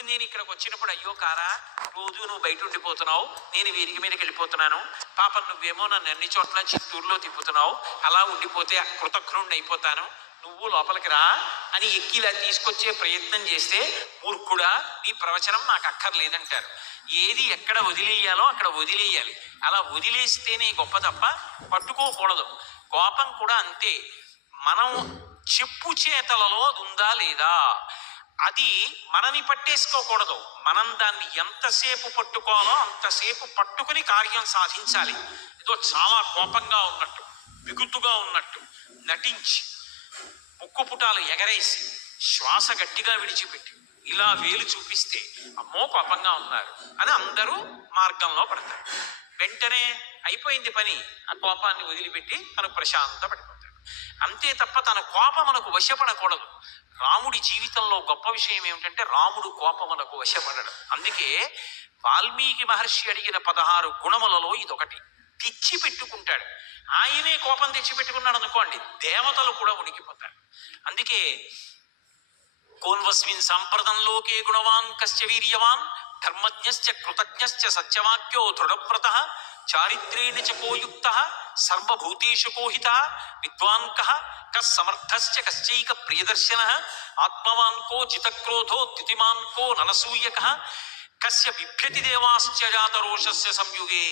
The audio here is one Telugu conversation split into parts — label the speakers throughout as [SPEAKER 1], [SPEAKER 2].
[SPEAKER 1] ఇప్పుడు నేను ఇక్కడికి వచ్చినప్పుడు అయ్యో కారా రోజు నువ్వు బయట ఉండిపోతున్నావు నేను వీరికి మీదకి వెళ్ళిపోతున్నాను పాపం నువ్వేమో నన్ను అన్ని చోట్ల చిత్తూరులో తిప్పుతున్నావు అలా ఉండిపోతే కృతజ్ఞుడిని అయిపోతాను నువ్వు లోపలికి రా అని ఎక్కిలా తీసుకొచ్చే ప్రయత్నం చేస్తే మూర్ఖుడా నీ ప్రవచనం నాకు అక్కర్లేదంటారు ఏది ఎక్కడ వదిలేయాలో అక్కడ వదిలేయాలి అలా వదిలేస్తేనే గొప్ప తప్ప పట్టుకోకూడదు కోపం కూడా అంతే మనం చెప్పు చేతలలో ఉందా లేదా అది మనని పట్టేసుకోకూడదు మనం దాన్ని ఎంతసేపు పట్టుకోవాలో అంతసేపు పట్టుకుని కార్యం సాధించాలి ఏదో చాలా కోపంగా ఉన్నట్టు బిగుతుగా ఉన్నట్టు నటించి ముక్కు పుటాలు ఎగరేసి శ్వాస గట్టిగా విడిచిపెట్టి ఇలా వేలు చూపిస్తే అమ్మో కోపంగా ఉన్నారు అని అందరూ మార్గంలో పడతారు వెంటనే అయిపోయింది పని ఆ కోపాన్ని వదిలిపెట్టి తను ప్రశాంత పడిపోతుంది అంతే తప్ప తన కోపమునకు వశపడకూడదు రాముడి జీవితంలో గొప్ప విషయం ఏమిటంటే రాముడు కోపమునకు వశపడడం అందుకే వాల్మీకి మహర్షి అడిగిన పదహారు గుణములలో ఇదొకటి తెచ్చి పెట్టుకుంటాడు ఆయనే కోపం తెచ్చి పెట్టుకున్నాడు అనుకోండి దేవతలు కూడా ఉనికిపోతాడు అందుకే కోన్వస్మిన్ సంప్రదంలోకే గుణవాన్ కశ్చ వీర్యవాన్ ధర్మజ్ఞశ్చ కృతజ్ఞశ్చ సత్యవాక్యో దృఢవ్రత చారిత్రేణ చోయుక్త సర్వభూతేషు కోహిత విద్వాన్ కహ కశ్చైక ప్రియదర్శన ఆత్మవాన్ కో జితక్రోధో ద్యుతిమాన్ కో ననసూయక కస్య బిభ్యతి దేవాశ్చ జాత రోషస్య సంయుగే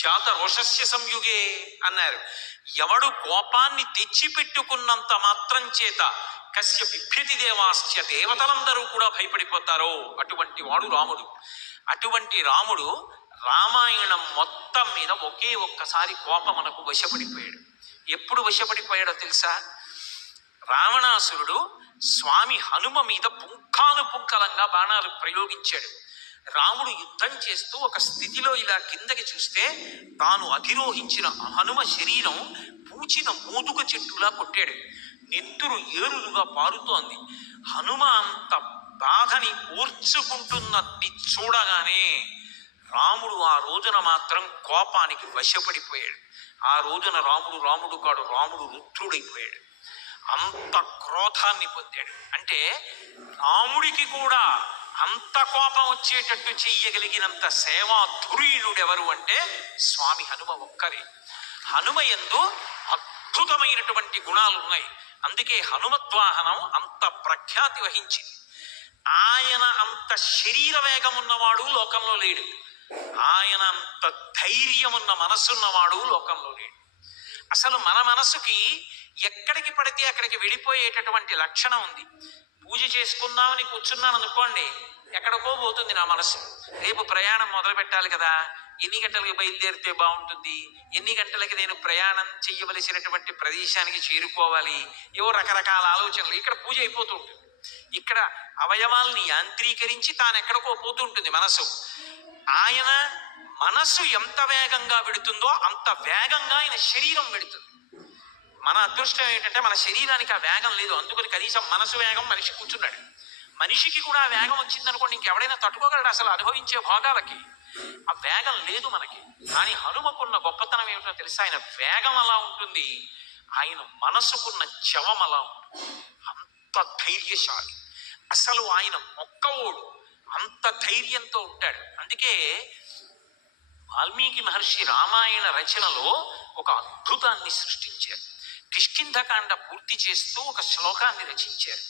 [SPEAKER 1] జాత రోషస్య సంయుగే అన్నారు ఎవడు కోపాన్ని తెచ్చిపెట్టుకున్నంత మాత్రం చేత కస్య బిభ్యతి దేవాశ్చ దేవతలందరూ కూడా భయపడిపోతారో అటువంటి వాడు రాముడు అటువంటి రాముడు రామాయణం మొత్తం మీద ఒకే ఒక్కసారి మనకు వశపడిపోయాడు ఎప్పుడు వశపడిపోయాడో తెలుసా రావణాసురుడు స్వామి హనుమ మీద పుంఖాను పుంఖలంగా బాణాలు ప్రయోగించాడు రాముడు యుద్ధం చేస్తూ ఒక స్థితిలో ఇలా కిందకి చూస్తే తాను అధిరోహించిన హనుమ శరీరం పూచిన మూతుక చెట్టులా కొట్టాడు నెత్తురు ఏరులుగా పారుతోంది హనుమ అంత బాధని ఓర్చుకుంటున్నది చూడగానే రాముడు ఆ రోజున మాత్రం కోపానికి వశపడిపోయాడు ఆ రోజున రాముడు రాముడు కాడు రాముడు రుద్రుడైపోయాడు అంత క్రోధాన్ని పొందాడు అంటే రాముడికి కూడా అంత కోపం వచ్చేటట్టు చెయ్యగలిగినంత సేవా ఎవరు అంటే స్వామి హనుమ ఒక్కరే హనుమ ఎందు అద్భుతమైనటువంటి గుణాలు ఉన్నాయి అందుకే హనుమద్వాహనం అంత ప్రఖ్యాతి వహించింది ఆయన అంత శరీర వేగం ఉన్నవాడు లోకంలో లేడు ఆయన అంత ధైర్యం ఉన్న మనసున్నవాడు లోకంలో లేడు అసలు మన మనసుకి ఎక్కడికి పడితే అక్కడికి వెళ్ళిపోయేటటువంటి లక్షణం ఉంది పూజ చేసుకుందామని కూర్చున్నాను అనుకోండి ఎక్కడికో పోతుంది నా మనసు రేపు ప్రయాణం మొదలు పెట్టాలి కదా ఎన్ని గంటలకు బయలుదేరితే బాగుంటుంది ఎన్ని గంటలకి నేను ప్రయాణం చేయవలసినటువంటి ప్రదేశానికి చేరుకోవాలి ఏవో రకరకాల ఆలోచనలు ఇక్కడ పూజ అయిపోతూ ఉంటుంది ఇక్కడ అవయవాల్ని యాంత్రీకరించి తాను ఎక్కడికో పోతూ ఉంటుంది మనసు ఆయన మనస్సు ఎంత వేగంగా విడుతుందో అంత వేగంగా ఆయన శరీరం విడుతుంది మన అదృష్టం ఏంటంటే మన శరీరానికి ఆ వేగం లేదు అందుకని కనీసం మనసు వేగం మనిషి కూర్చున్నాడు మనిషికి కూడా ఆ వేగం వచ్చిందనుకోండి ఇంకెవడైనా తట్టుకోగలడు అసలు అనుభవించే భోగాలకి ఆ వేగం లేదు మనకి కానీ హనుమకున్న గొప్పతనం ఏమిటో తెలిసి ఆయన వేగం అలా ఉంటుంది ఆయన మనసుకున్న జవం అలా ఉంటుంది అంత ధైర్యశాలి అసలు ఆయన మొక్కవోడు అంత ధైర్యంతో ఉంటాడు అందుకే వాల్మీకి మహర్షి రామాయణ రచనలో ఒక అద్భుతాన్ని సృష్టించారు కిష్కింధకాండ పూర్తి చేస్తూ ఒక శ్లోకాన్ని రచించారు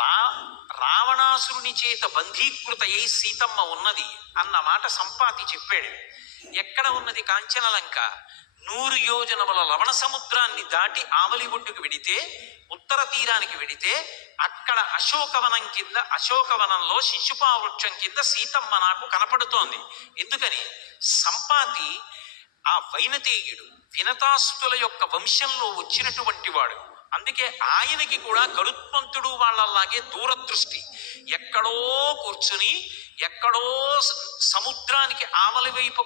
[SPEAKER 1] రా రావణాసురుని చేత బంధీకృత ఏ సీతమ్మ ఉన్నది అన్న మాట సంపాతి చెప్పాడు ఎక్కడ ఉన్నది కాంచనలంక నూరు యోజనముల లవణ సముద్రాన్ని దాటి ఆమలిగుడ్డుకు వెడితే ఉత్తర తీరానికి వెడితే అక్కడ అశోకవనం కింద అశోకవనంలో శిశుపా వృక్షం కింద సీతమ్మ నాకు కనపడుతోంది ఎందుకని సంపాతి ఆ వైనతేయుడు వినతాసుతుల యొక్క వంశంలో వచ్చినటువంటి వాడు అందుకే ఆయనకి కూడా గరుత్మంతుడు వాళ్ళలాగే దూరదృష్టి ఎక్కడో కూర్చుని ఎక్కడో సముద్రానికి ఆమలి వైపు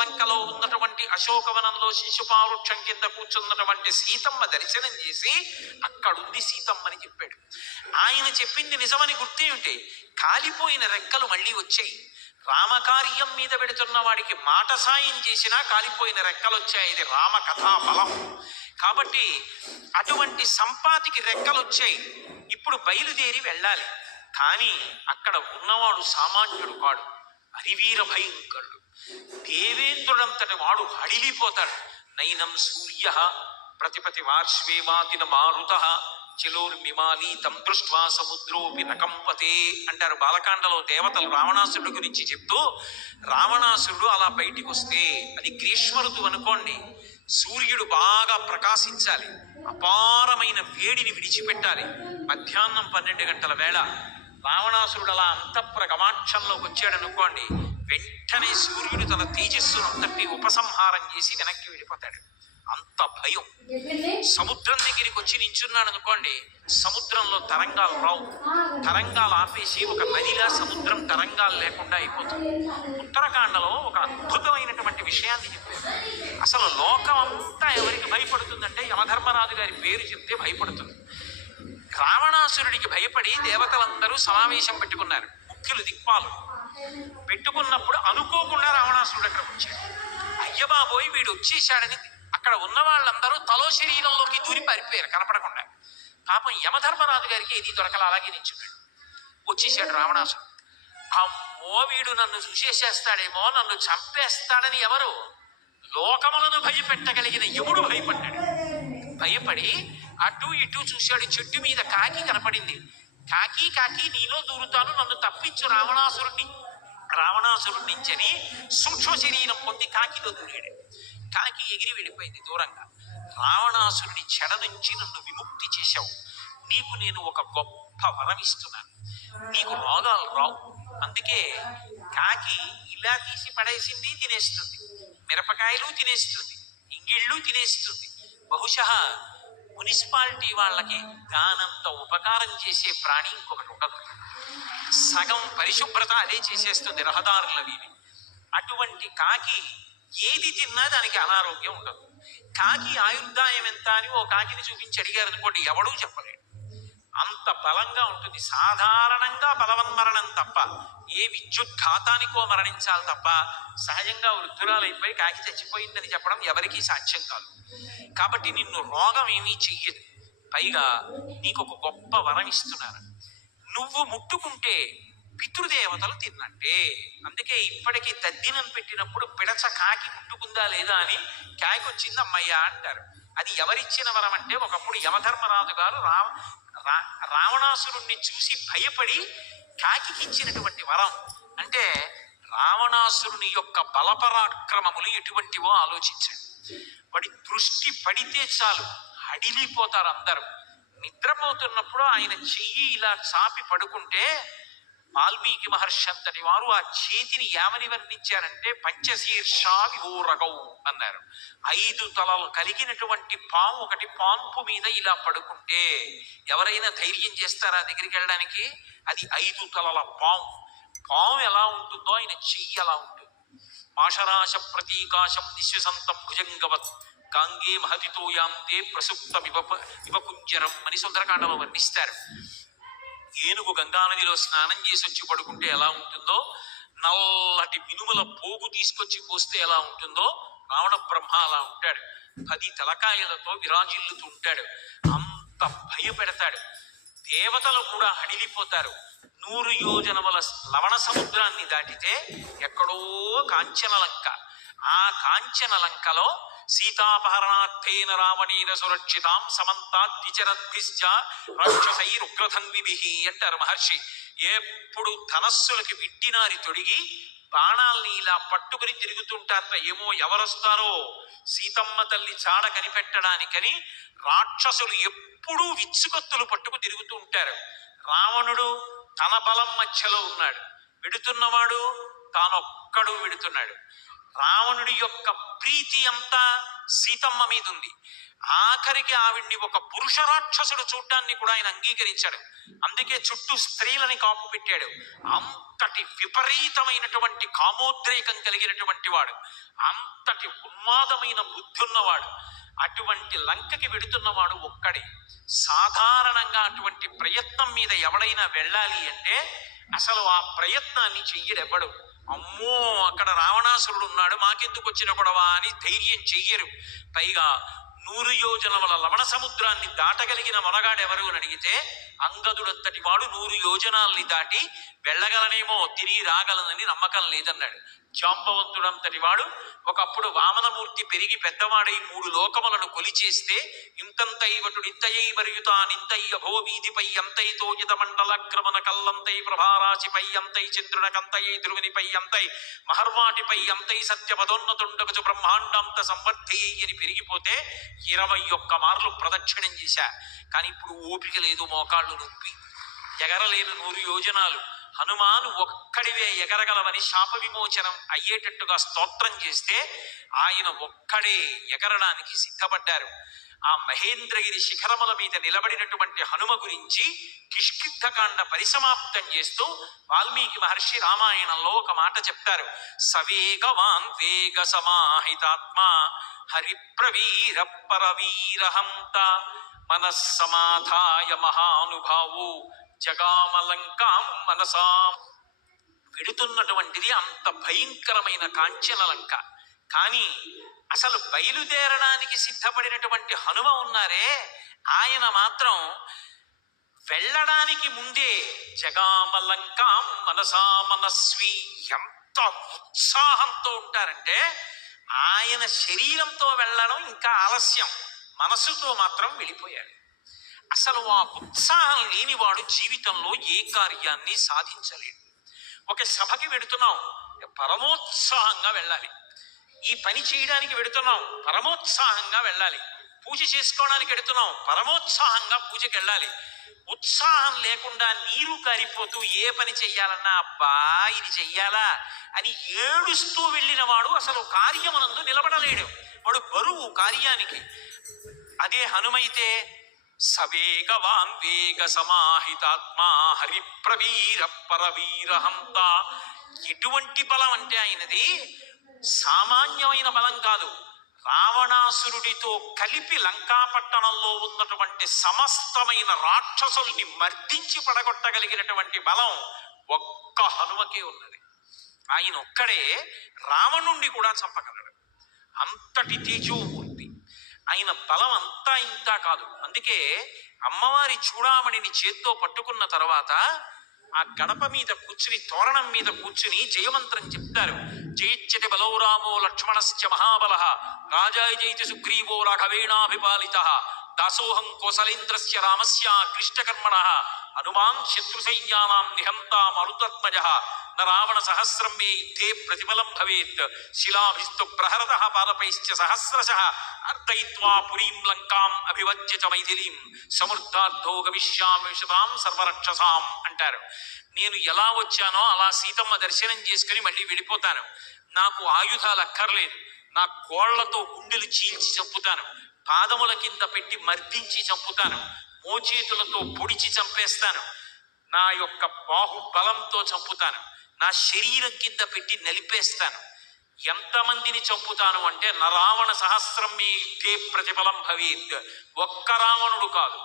[SPEAKER 1] లంకలో ఉన్నటువంటి అశోకవనంలో శిశుపారుక్షం కింద కూర్చున్నటువంటి సీతమ్మ దర్శనం చేసి అక్కడుంది సీతమ్మని చెప్పాడు ఆయన చెప్పింది నిజమని గుర్తేమిటి కాలిపోయిన రెక్కలు మళ్ళీ వచ్చాయి రామకార్యం మీద పెడుతున్న వాడికి మాట సాయం చేసినా కాలిపోయిన రెక్కలు వచ్చాయి ఇది రామ కథాఫలం కాబట్టి అటువంటి సంపాతికి రెక్కలు వచ్చాయి ఇప్పుడు బయలుదేరి వెళ్ళాలి కానీ అక్కడ ఉన్నవాడు సామాన్యుడు కాడు హరివీర భయంకరుడు దేవేంద్రుడంతటి వాడు హడిలిపోతాడు నైనం సూర్య ప్రతిపతి వార్ష్వేవాతిన మారుత చిలోర్మిమాలీతం దృష్ట్వా సముద్రో వినకంపతే అంటారు బాలకాండలో దేవతలు రావణాసురుడు గురించి చెప్తూ రావణాసురుడు అలా బయటికి వస్తే అది గ్రీష్మ ఋతువు అనుకోండి సూర్యుడు బాగా ప్రకాశించాలి అపారమైన వేడిని విడిచిపెట్టాలి మధ్యాహ్నం పన్నెండు గంటల వేళ రావణాసురుడు అలా అంతఃపుర గమాక్షంలోకి వచ్చాడనుకోండి వెంటనే సూర్యుడు తన తేజస్సును అంతటి ఉపసంహారం చేసి వెనక్కి వెళ్ళిపోతాడు అంత భయం సముద్రం దగ్గరికి వచ్చి నించున్నాడు అనుకోండి సముద్రంలో తరంగాలు రావు తరంగాలు ఆపేసి ఒక నదిలా సముద్రం తరంగాలు లేకుండా అయిపోతుంది ఉత్తరాఖండలో ఒక అద్భుతమైనటువంటి విషయాన్ని చెప్పారు అసలు లోకం అంతా ఎవరికి భయపడుతుందంటే యమధర్మరాజు గారి పేరు చెప్తే భయపడుతుంది రావణాసురుడికి భయపడి దేవతలందరూ సమావేశం పెట్టుకున్నారు ముఖ్యులు దిక్పాలు పెట్టుకున్నప్పుడు అనుకోకుండా రావణాసురుడు అక్కడ వచ్చాడు అయ్యబాబోయ్ వీడు వచ్చేసాడని అక్కడ ఉన్న వాళ్ళందరూ తలో శరీరంలోకి దూరి పారిపోయారు కనపడకుండా పాపం యమధర్మరాజు గారికి ఏది దొరకల అలాగే నిల్చున్నాడు వచ్చేసాడు రావణాసురుడు అమ్మో వీడు నన్ను చూసేసేస్తాడేమో నన్ను చంపేస్తాడని ఎవరు లోకములను భయపెట్టగలిగిన యముడు భయపడ్డాడు భయపడి అటు ఇటు చూశాడు చెట్టు మీద కాకి కనపడింది కాకి కాకి నీలో దూరుతాను నన్ను తప్పించు రావణాసురుణ్ణి రావణాసురుణ్ణి అని సూక్ష్మ శరీరం పొంది కాకిలో దూరాడు కాకి ఎగిరి వెళ్ళిపోయింది దూరంగా రావణాసురుడి చెడ నుంచి నన్ను విముక్తి చేశావు నీకు నేను ఒక గొప్ప వరం ఇస్తున్నాను నీకు రోగాలు రావు అందుకే కాకి ఇలా తీసి పడేసింది తినేస్తుంది మిరపకాయలు తినేస్తుంది ఇంగిళ్ళు తినేస్తుంది బహుశ మున్సిపాలిటీ వాళ్ళకి దానంత ఉపకారం చేసే ప్రాణి ఇంకొకటి ఉండదు సగం పరిశుభ్రత అదే చేసేస్తుంది రహదారుల అటువంటి కాకి ఏది తిన్నా దానికి అనారోగ్యం ఉండదు కాకి ఆయుర్దాయం ఎంత అని ఓ కాకిని చూపించి అడిగారు అనుకోండి ఎవడూ చెప్పలేడు అంత బలంగా ఉంటుంది సాధారణంగా బలవన్మరణం తప్ప ఏ విద్యుద్ఘాతానికో మరణించాలి తప్ప సహజంగా వృద్ధురాలైపోయి కాకి చచ్చిపోయిందని చెప్పడం ఎవరికీ సాధ్యం కాదు కాబట్టి నిన్ను రోగం ఏమీ చెయ్యదు పైగా నీకు ఒక గొప్ప వరం ఇస్తున్నారు నువ్వు ముట్టుకుంటే పితృదేవతలు తిన్నట్టే అందుకే ఇప్పటికీ తద్దినం పెట్టినప్పుడు పిడచ కాకి ముట్టుకుందా లేదా అని కాకి వచ్చింది అమ్మయ్యా అంటారు అది ఎవరిచ్చిన వరం అంటే ఒకప్పుడు యమధర్మరాజు గారు రావ రావణాసురుణ్ణి చూసి భయపడి కాకి ఇచ్చినటువంటి వరం అంటే రావణాసురుని యొక్క బలపరాక్రమములు ఎటువంటివో ఆలోచించండి వాడి దృష్టి పడితే చాలు అడిలిపోతారు అందరూ నిద్రపోతున్నప్పుడు ఆయన చెయ్యి ఇలా చాపి పడుకుంటే వాల్మీకి మహర్షి అంతటి వారు ఆ చేతిని ఏమని వర్ణించారంటే పంచశీర్షావి ఓ రగవు అన్నారు ఐదు తలలు కలిగినటువంటి పాము ఒకటి పాంపు మీద ఇలా పడుకుంటే ఎవరైనా ధైర్యం చేస్తారా దగ్గరికి వెళ్ళడానికి అది ఐదు తలల పాము పాము ఎలా ఉంటుందో ఆయన చెయ్యి ఎలా ఉంటుంది పాశరాశ ప్రతీకాశం నిశ్వసంత భుజంగవత్ గాంగే మహతితో యాంతే ప్రసుప్త వివకుంజరం అని సుందరకాండలో వర్ణిస్తారు ఏనుగు గంగానదిలో స్నానం చేసి వచ్చి పడుకుంటే ఎలా ఉంటుందో నల్లటి మినుముల పోగు తీసుకొచ్చి పోస్తే ఎలా ఉంటుందో రావణ బ్రహ్మ అలా ఉంటాడు పది తలకాయలతో విరాజిల్లుతూ ఉంటాడు అంత భయపెడతాడు దేవతలు కూడా హడిలిపోతారు నూరు యోజనముల లవణ సముద్రాన్ని దాటితే ఎక్కడో కాంచనలంక ఆ కాంచనలంకలో సీతాపహరణార్థేన రావణీన సురక్షితాం ద్విచరద్భిశ్చ రాక్షసైరుగ్రధన్విభి అంటారు మహర్షి ఎప్పుడు ధనస్సులకి విడ్డినారి తొడిగి బాణాల్ని ఇలా పట్టుకుని తిరుగుతుంటారట ఏమో ఎవరొస్తారో సీతమ్మ తల్లి చాడ కనిపెట్టడానికని రాక్షసులు ఎప్పుడూ విచ్చుకొత్తులు పట్టుకు తిరుగుతూ ఉంటారు రావణుడు తన బలం మధ్యలో ఉన్నాడు విడుతున్నవాడు తానొక్కడు విడుతున్నాడు రావణుడి యొక్క ప్రీతి అంతా సీతమ్మ మీద ఉంది ఆఖరికి ఆవిడ్ని ఒక పురుష రాక్షసుడు చూడ్డాన్ని కూడా ఆయన అంగీకరించాడు అందుకే చుట్టూ స్త్రీలని కాపు పెట్టాడు అంతటి విపరీతమైనటువంటి కామోద్రేకం కలిగినటువంటి వాడు అంతటి ఉన్మాదమైన బుద్ధి ఉన్నవాడు అటువంటి లంకకి వెడుతున్నవాడు ఒక్కడే సాధారణంగా అటువంటి ప్రయత్నం మీద ఎవడైనా వెళ్ళాలి అంటే అసలు ఆ ప్రయత్నాన్ని చెయ్యడెవ్వడు అమ్మో అక్కడ రావణాసురుడు ఉన్నాడు మాకెందుకు వచ్చిన గొడవా అని ధైర్యం చెయ్యరు పైగా నూరు యోజనముల లవణ సముద్రాన్ని దాటగలిగిన మొనగాడెవరు అని అడిగితే అంగదుడంతటి వాడు నూరు యోజనాల్ని దాటి వెళ్ళగలనేమో తిరిగి రాగలనని నమ్మకం లేదన్నాడు జాంబవంతుడంతటి వాడు ఒకప్పుడు వామనమూర్తి పెరిగి పెద్దవాడై మూడు లోకములను కొలిచేస్తే ఇంతంతై వటుడింతయై మరియుతానింతై అభోవీధిపై అంతై తోజిత మండల క్రమణ కల్లంతై ప్రభారాశిపై అంతై చంద్రునకంతయై ధ్రువునిపై అంతై మహర్వాటిపై అంతై సత్య సత్యపదోన్నతుండకచు బ్రహ్మాండాంత సంవర్ధి అని పెరిగిపోతే ఇరవై ఒక్క మార్లు ప్రదక్షిణం చేశా కానీ ఇప్పుడు ఓపిక లేదు మోకాళ్ళు నొప్పి ఎగరలేని నూరు యోజనాలు హనుమాను ఒక్కడివే ఎగరగలవని శాప విమోచనం అయ్యేటట్టుగా స్తోత్రం చేస్తే ఆయన ఒక్కడే ఎగరడానికి సిద్ధపడ్డారు ఆ మహేంద్రగిరి శిఖరముల మీద నిలబడినటువంటి హనుమ గురించి కిష్కిద్ధకాండ పరిసమాప్తం చేస్తూ వాల్మీకి మహర్షి రామాయణంలో ఒక మాట చెప్తారు సవేగవాన్ వేగ సమాహితాత్మ హరిప్రవీర పరవీరహంత మనస్సమాధాయ మహానుభావో జగామలంకాం మనసాం పెడుతున్నటువంటిది అంత భయంకరమైన కాంచనలంక కానీ అసలు బయలుదేరడానికి సిద్ధపడినటువంటి హనుమ ఉన్నారే ఆయన మాత్రం వెళ్ళడానికి ముందే జగామలంకాం మనసా మనస్వి ఎంత ఉత్సాహంతో ఉంటారంటే ఆయన శరీరంతో వెళ్ళడం ఇంకా ఆలస్యం మనసుతో మాత్రం వెళ్ళిపోయాడు అసలు ఆ ఉత్సాహం లేనివాడు జీవితంలో ఏ కార్యాన్ని సాధించలేడు ఒక సభకి వెడుతున్నాం పరమోత్సాహంగా వెళ్ళాలి ఈ పని చేయడానికి వెడుతున్నాం పరమోత్సాహంగా వెళ్ళాలి పూజ చేసుకోవడానికి వెడుతున్నాం పరమోత్సాహంగా పూజకి వెళ్ళాలి ఉత్సాహం లేకుండా నీరు కారిపోతూ ఏ పని చెయ్యాలన్నా అబ్బా ఇది చెయ్యాలా అని ఏడుస్తూ వెళ్ళిన వాడు అసలు కార్యమునందు నిలబడలేడు వాడు బరువు కార్యానికి అదే హనుమైతే సవేగవాన్ వేగ సమాహితాత్మా హరిప్రవీర పరవీరహంత ఎటువంటి బలం అంటే ఆయనది సామాన్యమైన బలం కాదు రావణాసురుడితో కలిపి లంకాపట్టణంలో ఉన్నటువంటి సమస్తమైన రాక్షసుల్ని మర్దించి పడగొట్టగలిగినటువంటి బలం ఒక్క హనుమకే ఉన్నది ఆయన ఒక్కడే రావణుణ్ణి కూడా చంపగలడు అంతటి తేజో ఆయన బలం అంతా ఇంతా కాదు అందుకే అమ్మవారి చూడామణిని చేత్తో పట్టుకున్న తర్వాత ఆ గడప మీద కూర్చుని తోరణం మీద కూర్చుని జయమంత్రం చెప్తారు జయించటి బలో రామో లక్ష్మణశ్చ మహాబల రాజాయ జయితి సుగ్రీవో రాఘవేణాభిపాలిత దాసోహం కోసలేంద్రస్య రామస్య క్లిష్టకర్మణ హనుమాన్ శత్రుసైన్యానాం నిహంతా మరుతత్మజ న రావణ సహస్రం మే యుద్ధే ప్రతిఫలం భవేత్ శిలాభిస్తు ప్రహరత పాదపైశ్చ సహస్రశ అర్థయిత్వా పురీం లంకాం అభివచ్య చ మైథిలీం సమృద్ధార్థో గమిష్యామి శతాం సర్వరక్షసాం అంటారు నేను ఎలా వచ్చానో అలా సీతమ్మ దర్శనం చేసుకుని మళ్ళీ వెళ్ళిపోతాను నాకు ఆయుధాలు అక్కర్లేదు నా కోళ్లతో గుండెలు చీల్చి చంపుతాను పాదముల కింద పెట్టి మర్దించి చంపుతాను మోచేతులతో పొడిచి చంపేస్తాను నా యొక్క బాహుబలంతో చంపుతాను నా శరీరం కింద పెట్టి నలిపేస్తాను ఎంతమందిని చంపుతాను అంటే నరావణ సహస్రం మీదే ప్రతిఫలం భవేత్ ఒక్క రావణుడు కాదు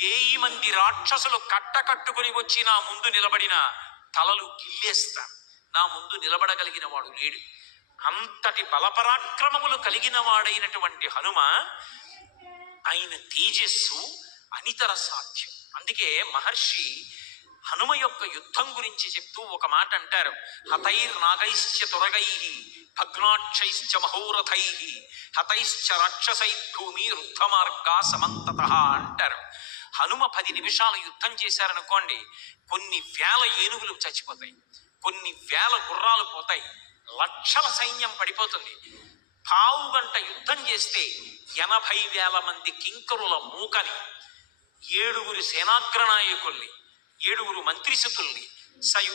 [SPEAKER 1] వేయి మంది రాక్షసులు కట్టకట్టుకుని వచ్చి నా ముందు నిలబడిన తలలు గిల్లేస్తాను నా ముందు నిలబడగలిగిన వాడు లేడు అంతటి బలపరాక్రమములు కలిగిన వాడైనటువంటి హనుమ ఆయన తేజస్సు అనితర సాధ్యం అందుకే మహర్షి హనుమ యొక్క యుద్ధం గురించి చెప్తూ ఒక మాట అంటారు హతైర్ నాగైశ్చ తురగై భగ్నాక్షైశ్చ మహోరథై హతైశ్చ రాక్షసై భూమి రుద్ధ మార్గా సమంతత అంటారు హనుమ పది నిమిషాలు యుద్ధం చేశారనుకోండి కొన్ని వేల ఏనుగులు చచ్చిపోతాయి కొన్ని వేల గుర్రాలు పోతాయి లక్షల సైన్యం పడిపోతుంది పావు గంట యుద్ధం చేస్తే ఎనభై వేల మంది కింకరుల మూకని ఏడుగురు సేనాగ్రనాయకుల్ని ఏడుగురు మంత్రిసుతుల్ని సయు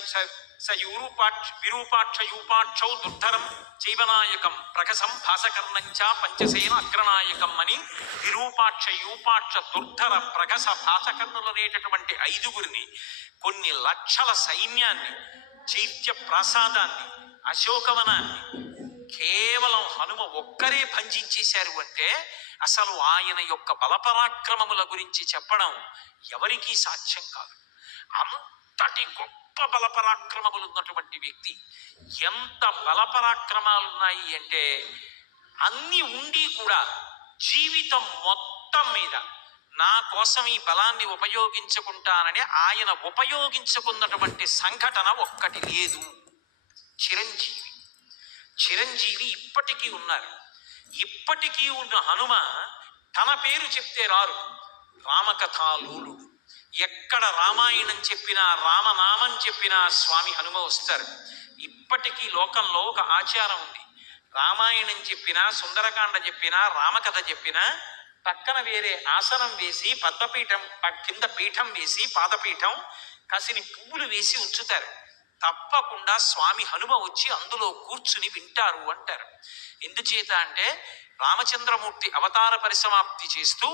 [SPEAKER 1] సయూరుపాక్ష విరూపాక్ష యూపాక్షౌ దుర్ధరం జీవనాయకం ప్రకసం భాసకర్ణంచ పంచసేన అగ్రనాయకం అని విరూపాక్ష యూపాక్ష దుర్ధర ప్రకస భాసకర్ణులనేటటువంటి ఐదుగురిని కొన్ని లక్షల సైన్యాన్ని చైత్య ప్రసాదాన్ని అశోకవనాన్ని కేవలం హనుమ ఒక్కరే భంజించేశారు అంటే అసలు ఆయన యొక్క బలపరాక్రమముల గురించి చెప్పడం ఎవరికీ సాధ్యం కాదు అంతటి గొప్ప బలపరాక్రమములు ఉన్నటువంటి వ్యక్తి ఎంత బలపరాక్రమాలు ఉన్నాయి అంటే అన్ని ఉండి కూడా జీవితం మొత్తం మీద నా కోసం ఈ బలాన్ని ఉపయోగించుకుంటానని ఆయన ఉపయోగించుకున్నటువంటి సంఘటన ఒక్కటి లేదు చిరంజీవి చిరంజీవి ఇప్పటికీ ఉన్నారు ఇప్పటికీ ఉన్న హనుమ తన పేరు చెప్తే రారు రామకథాలు ఎక్కడ రామాయణం చెప్పినా రామనామం చెప్పినా స్వామి హనుమ వస్తారు ఇప్పటికీ లోకంలో ఒక ఆచారం ఉంది రామాయణం చెప్పినా సుందరకాండ చెప్పినా రామకథ చెప్పినా పక్కన వేరే ఆసనం వేసి పద్మపీఠం కింద పీఠం వేసి పాదపీఠం కసిని పువ్వులు వేసి ఉంచుతారు తప్పకుండా స్వామి హనుమ వచ్చి అందులో కూర్చుని వింటారు అంటారు ఎందుచేత అంటే రామచంద్రమూర్తి అవతార పరిసమాప్తి చేస్తూ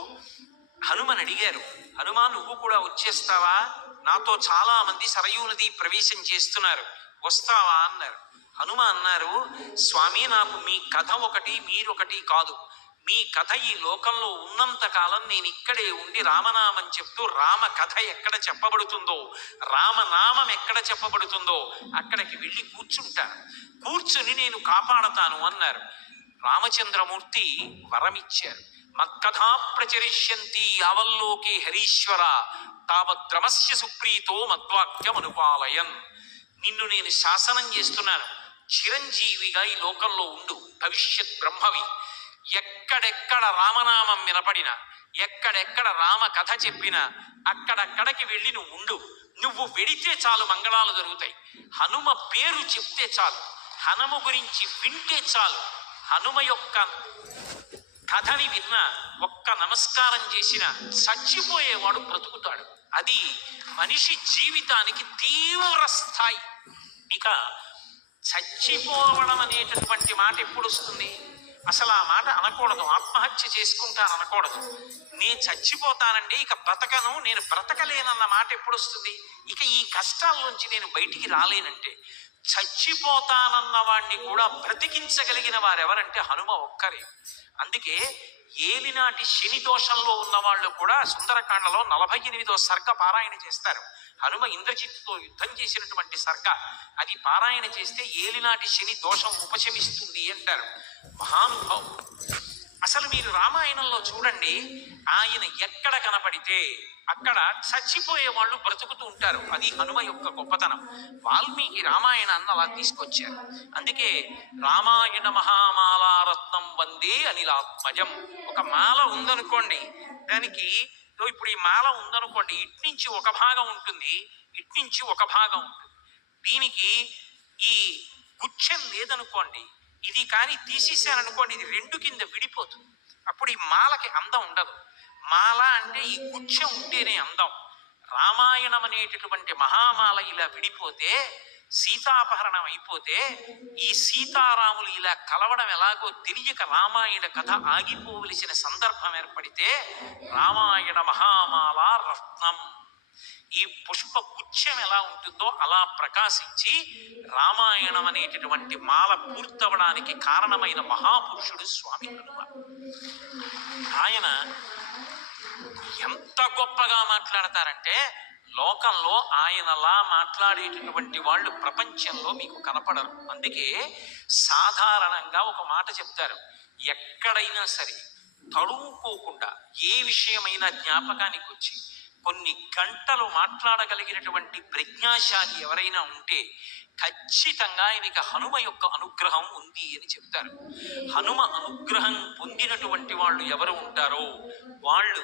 [SPEAKER 1] హనుమని అడిగారు హనుమా నువ్వు కూడా వచ్చేస్తావా నాతో చాలా మంది సరయూ నది ప్రవేశం చేస్తున్నారు వస్తావా అన్నారు హనుమ అన్నారు స్వామి నాకు మీ కథ ఒకటి మీరొకటి కాదు మీ కథ ఈ లోకంలో ఉన్నంత కాలం నేను ఇక్కడే ఉండి రామనామం చెప్తూ రామ కథ ఎక్కడ చెప్పబడుతుందో రామనామం ఎక్కడ చెప్పబడుతుందో అక్కడికి వెళ్ళి కూర్చుంటాను కూర్చుని నేను కాపాడతాను అన్నారు రామచంద్రమూర్తి వరమిచ్చారు మత్కథా ప్రచరిష్యంతి అవల్లోకే హరీశ్వర తావద్రమస్య సుప్రీతో మద్వాక్యం అనుపాలయన్ నిన్ను నేను శాసనం చేస్తున్నాను చిరంజీవిగా ఈ లోకంలో ఉండు భవిష్యత్ బ్రహ్మవి ఎక్కడెక్కడ రామనామం వినపడినా ఎక్కడెక్కడ రామ కథ చెప్పినా అక్కడక్కడికి వెళ్ళి నువ్వు ఉండు నువ్వు వెడితే చాలు మంగళాలు జరుగుతాయి హనుమ పేరు చెప్తే చాలు హనుమ గురించి వింటే చాలు హనుమ యొక్క కథని విన్న ఒక్క నమస్కారం చేసిన చచ్చిపోయేవాడు బ్రతుకుతాడు అది మనిషి జీవితానికి తీవ్ర స్థాయి ఇక చచ్చిపోవడం అనేటటువంటి మాట ఎప్పుడు వస్తుంది అసలు ఆ మాట అనకూడదు ఆత్మహత్య చేసుకుంటాను అనకూడదు నేను చచ్చిపోతానండి ఇక బ్రతకను నేను బ్రతకలేనన్న మాట ఎప్పుడు వస్తుంది ఇక ఈ కష్టాల నుంచి నేను బయటికి రాలేనంటే చచ్చిపోతానన్న వాడిని కూడా బ్రతికించగలిగిన వారెవరంటే హనుమ ఒక్కరే అందుకే ఏలినాటి శని దోషంలో వాళ్ళు కూడా సుందరకాండలో నలభై ఎనిమిదో సర్గ పారాయణ చేస్తారు హనుమ ఇంద్రజిత్తుతో యుద్ధం చేసినటువంటి సర్గ అది పారాయణ చేస్తే ఏలినాటి శని దోషం ఉపశమిస్తుంది అంటారు మహానుభావు అసలు మీరు రామాయణంలో చూడండి ఆయన ఎక్కడ కనపడితే అక్కడ చచ్చిపోయే వాళ్ళు బ్రతుకుతూ ఉంటారు అది హనుమ యొక్క గొప్పతనం వాల్మీకి రామాయణాన్ని అలా తీసుకొచ్చారు అందుకే రామాయణ మహామాలారత్నం వందే అనిలాత్మజం ఒక మాల ఉందనుకోండి దానికి సో ఇప్పుడు ఈ మాల ఉందనుకోండి ఇట్నుంచి ఒక భాగం ఉంటుంది ఇట్నుంచి ఒక భాగం ఉంటుంది దీనికి ఈ గుచ్ఛం లేదనుకోండి ఇది కానీ తీసేసాననుకోండి ఇది రెండు కింద విడిపోతుంది అప్పుడు ఈ మాలకి అందం ఉండదు మాల అంటే ఈ గుచ్ఛం ఉంటేనే అందం రామాయణం అనేటటువంటి మహామాల ఇలా విడిపోతే సీతాపహరణం అయిపోతే ఈ సీతారాములు ఇలా కలవడం ఎలాగో తెలియక రామాయణ కథ ఆగిపోవలసిన సందర్భం ఏర్పడితే రామాయణ మహామాల రత్నం ఈ పుష్ప గుచ్చం ఎలా ఉంటుందో అలా ప్రకాశించి రామాయణం అనేటటువంటి మాల పూర్తవడానికి కారణమైన మహాపురుషుడు స్వామి హనుమ ఆయన ఎంత గొప్పగా మాట్లాడతారంటే లోకంలో ఆయనలా మాట్లాడేటటువంటి వాళ్ళు ప్రపంచంలో మీకు కనపడరు అందుకే సాధారణంగా ఒక మాట చెప్తారు ఎక్కడైనా సరే తడుముకోకుండా ఏ విషయమైనా జ్ఞాపకానికి వచ్చి కొన్ని గంటలు మాట్లాడగలిగినటువంటి ప్రజ్ఞాశాలి ఎవరైనా ఉంటే ఖచ్చితంగా ఆయనకి హనుమ యొక్క అనుగ్రహం ఉంది అని చెప్తారు హనుమ అనుగ్రహం పొందినటువంటి వాళ్ళు ఎవరు ఉంటారో వాళ్ళు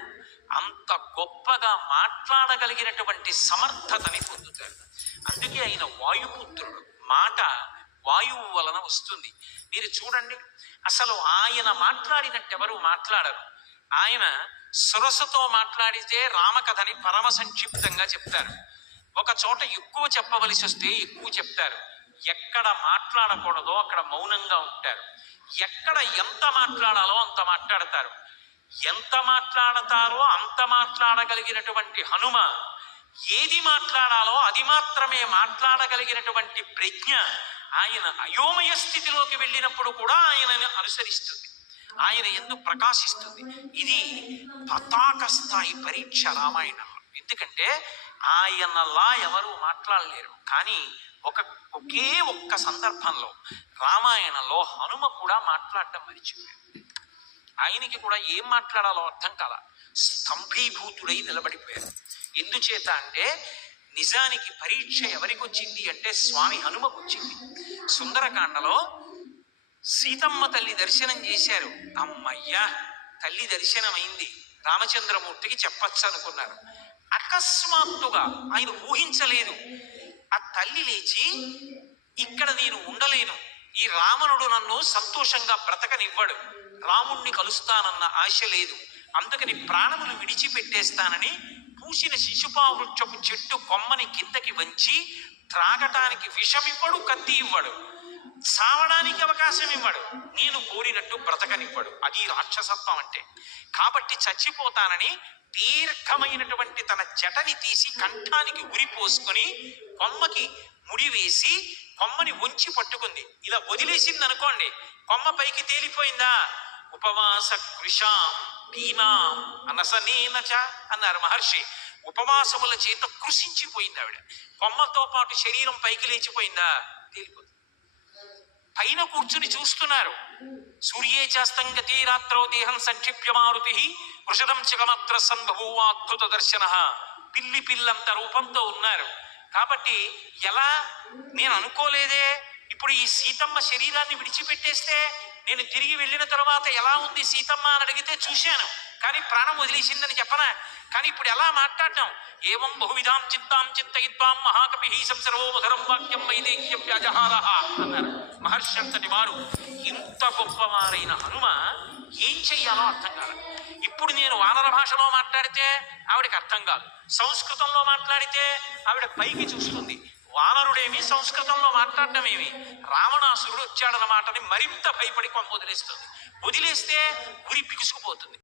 [SPEAKER 1] అంత గొప్పగా మాట్లాడగలిగినటువంటి సమర్థతని పొందుతారు అందుకే ఆయన వాయుపుత్రుడు మాట వాయువు వలన వస్తుంది మీరు చూడండి అసలు ఆయన మాట్లాడినట్టు ఎవరు మాట్లాడరు ఆయన సురసుతో మాట్లాడితే రామకథని పరమ సంక్షిప్తంగా చెప్తారు ఒక చోట ఎక్కువ చెప్పవలసి వస్తే ఎక్కువ చెప్తారు ఎక్కడ మాట్లాడకూడదో అక్కడ మౌనంగా ఉంటారు ఎక్కడ ఎంత మాట్లాడాలో అంత మాట్లాడతారు ఎంత మాట్లాడతారో అంత మాట్లాడగలిగినటువంటి హనుమ ఏది మాట్లాడాలో అది మాత్రమే మాట్లాడగలిగినటువంటి ప్రజ్ఞ ఆయన అయోమయ స్థితిలోకి వెళ్ళినప్పుడు కూడా ఆయనను అనుసరిస్తుంది ఆయన ఎందుకు ప్రకాశిస్తుంది ఇది పతాక స్థాయి పరీక్ష రామాయణంలో ఎందుకంటే ఆయనలా ఎవరు మాట్లాడలేరు కానీ ఒక ఒకే ఒక్క సందర్భంలో రామాయణంలో హనుమ కూడా మాట్లాడటం మరిచిపోయింది ఆయనకి కూడా ఏం మాట్లాడాలో అర్థం కాల స్తంభీభూతుడై నిలబడిపోయారు ఎందుచేత అంటే నిజానికి పరీక్ష ఎవరికి వచ్చింది అంటే స్వామి హనుమకు వచ్చింది సుందరకాండలో సీతమ్మ తల్లి దర్శనం చేశారు అమ్మయ్యా తల్లి దర్శనమైంది రామచంద్రమూర్తికి చెప్పచ్చు అనుకున్నారు అకస్మాత్తుగా ఆయన ఊహించలేదు ఆ తల్లి లేచి ఇక్కడ నేను ఉండలేను ఈ రావణుడు నన్ను సంతోషంగా బ్రతకనివ్వడు రాముణ్ణి కలుస్తానన్న ఆశ లేదు అందుకని ప్రాణములు విడిచిపెట్టేస్తానని పూసిన శిశుపావృక్షపు చెట్టు కొమ్మని కిందకి వంచి త్రాగటానికి విషం ఇవ్వడు కత్తి ఇవ్వడు సావడానికి అవకాశం ఇవ్వడు నేను కోరినట్టు బ్రతకనివ్వడు అది రాక్షసత్వం అంటే కాబట్టి చచ్చిపోతానని దీర్ఘమైనటువంటి తన జటని తీసి కంఠానికి ఉరిపోసుకొని కొమ్మకి ముడివేసి కొమ్మని ఉంచి పట్టుకుంది ఇలా వదిలేసింది అనుకోండి కొమ్మ పైకి తేలిపోయిందా ఉపవాస కృషాం అనసనేన చ అన్నారు మహర్షి ఉపవాసముల చేత కృషించిపోయింది ఆవిడ కొమ్మతో పాటు శరీరం పైకి లేచిపోయిందా తేలిపోతుంది పైన కూర్చుని చూస్తున్నారు సూర్యే చాస్తంగతి రాత్రో దేహం సంక్షిప్య మారుతి వృషదం చిగమత్ర సంభవాద్భుత దర్శన పిల్లి పిల్లంత రూపంతో ఉన్నారు కాబట్టి ఎలా నేను అనుకోలేదే ఇప్పుడు ఈ సీతమ్మ శరీరాన్ని విడిచిపెట్టేస్తే నేను తిరిగి వెళ్ళిన తర్వాత ఎలా ఉంది సీతమ్మ అని అడిగితే చూశాను కానీ ప్రాణం వదిలేసిందని చెప్పనా కానీ ఇప్పుడు ఎలా మాట్లాడినాం ఏవం బహువిధాం చింతాం చింతయిత్వాం మహాకపి హీసం సర్వోధరం వాక్యం వైదేహ్యం వ్యాజహారహ అన్నారు మహర్షి అంతటి వారు ఇంత గొప్పవారైన హనుమ ఏం చెయ్యాలో అర్థం కాదు ఇప్పుడు నేను వానర భాషలో మాట్లాడితే ఆవిడకి అర్థం కాదు సంస్కృతంలో మాట్లాడితే ఆవిడ పైకి చూస్తుంది వానరుడేమి సంస్కృతంలో మాట్లాడడం ఏమి రావణాసురుడు వచ్చాడన్న మాటని మరింత భయపడి కొంప వదిలేస్తుంది వదిలేస్తే ఉరి పిగుసుకుపోతుంది